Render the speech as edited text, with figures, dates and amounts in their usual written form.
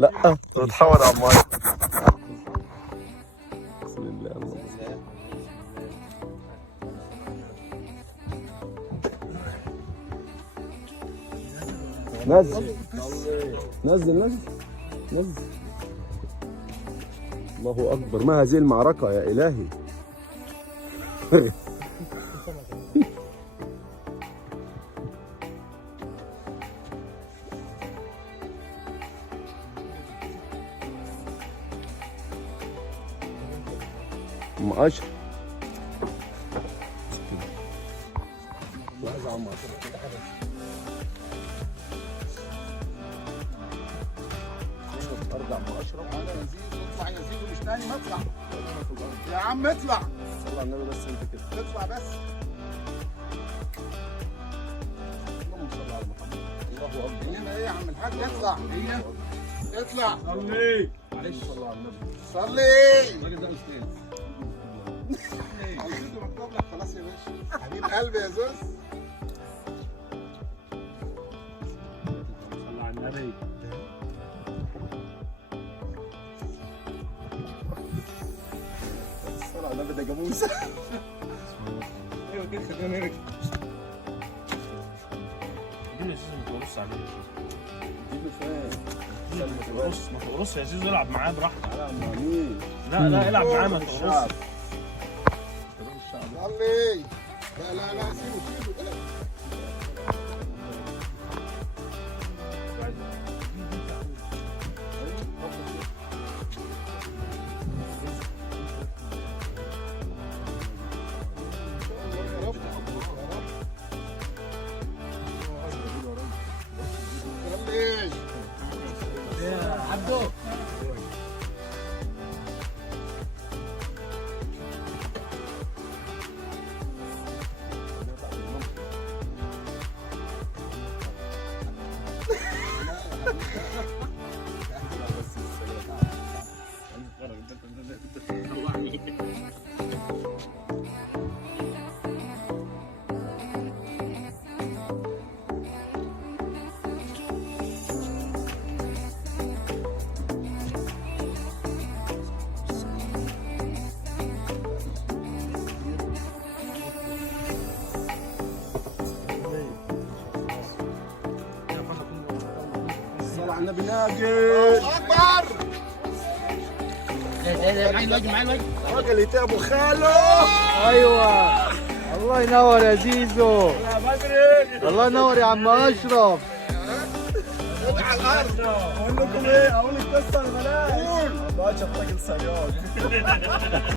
لا بتحور على الميه. بسم الله اللهم نزل نزل نزل نزل. الله اكبر، ما هذه المعركه يا الهي. ام اشرف لحظه يا عم اشرف. ارجع ام اشرف. تعالى يا زيزو، اطلع يا زيزو، مش تاني ما اطلع يا عم، اطلع. صلى على النبي بس انت كده. اطلع بس. اللهم صل على محمد. الله اكبر. هنا ايه يا عم الحاج؟ اطلع. هي اطلع. صلي. معلش صلى على النبي. صلي. الراجل ده استاذ. زيزو مكتوب لك خلاص يا باشا. حبيب قلبي يا زوز. صلى على النبي. صلى على النبي، ده جاموسه. ايوه كده خلينا نرجع. اديله يا زيزو ما تقرصش عليه. اديله فين؟ ما تقرصش يا زيزو، العب معاه براحتك. العب مع مين؟ لا العب معاه ما تقرصش. صلي. لا سيبه سيبه. النبي ناجل. اكبر. معايا الوجه، معايا الوجه. الراجل يتعبوا خاله. ايوه الله ينور يا زيزو. يا بدري. الله ينور يا عم اشرف. على الارض. اقول لكم ايه؟ اقول القصه ولا بلاش؟ قول. ما اشرف راجل صياد.